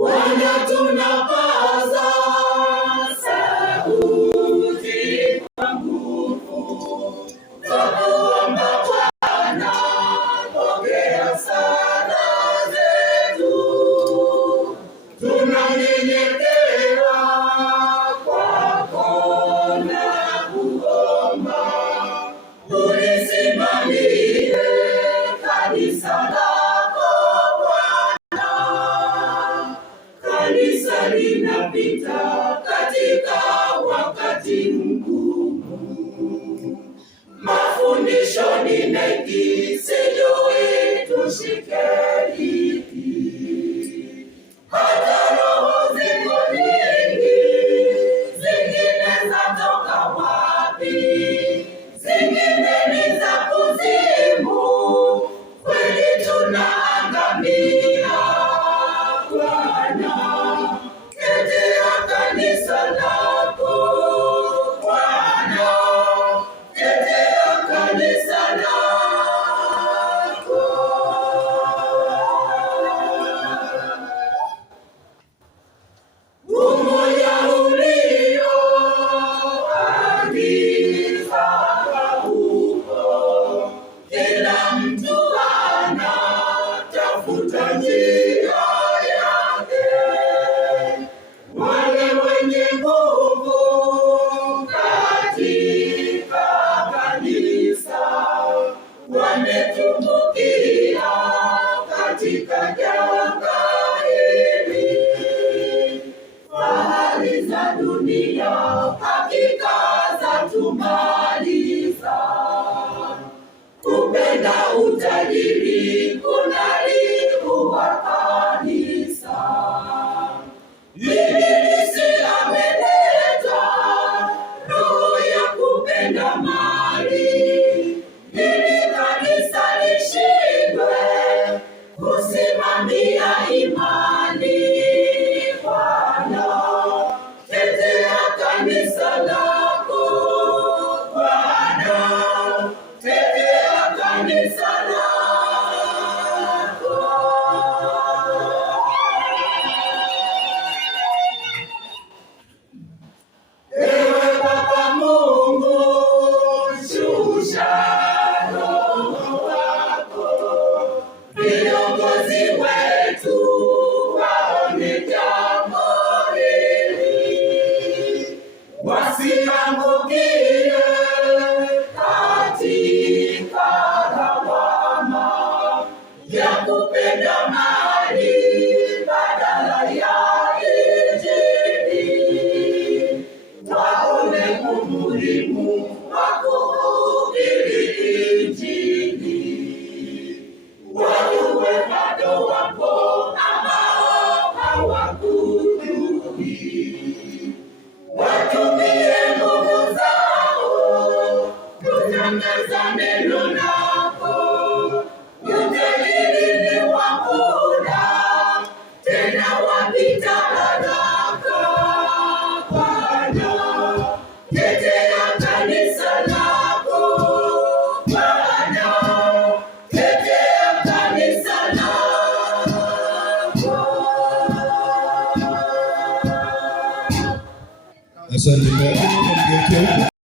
Bwana tunapaza sauti kwa nguvu, twakuomba Bwana, pokea sala zetu. Tunanyenyekea kwako na kuomba, ulisimamie kanisa lako Bwana. Kanisa linapita katika wakati mgumu, mafundisho ni mengi, sijui tushike lipi. Hata roho ziko nyingi, zingine zatoka wapi? Zingine ni za kuzimu, kweli tunaangamia. Bwana, tetea kanisa lako. Bwana, tetea kanisa lako. Umoja ulioagiza huko, kila mtu anatafuta njia yake. Wale wenye nguvu katika kanisa wametumbukia katika janga hili. Fahari za dunia hakika zatumaliza, kupenda utajiri kunaliua kanisa. Ibilisi ameleta roho ya kupenda mali, ili kanisa lishindwe kusimamia imani. Bwana, tetea kanisa lako. Bwana, tetea kanisa lako. Ewe Baba Mungu, shusha Roho wako, viongozi wetu waone jambo hili, wasiangukie katika lawama ya kupenda mali badala ya Injili. Waone umuhimu wa kuhubiri Injili. Wajue bado wapo ambao hawakujui. Watumie nguvu zao kutangaza neno lako. Utajiri ni wa muda, tena wapita haraka. Bwana, tetea kanisa lako. Bwana, tetea kanisa lako. Asante.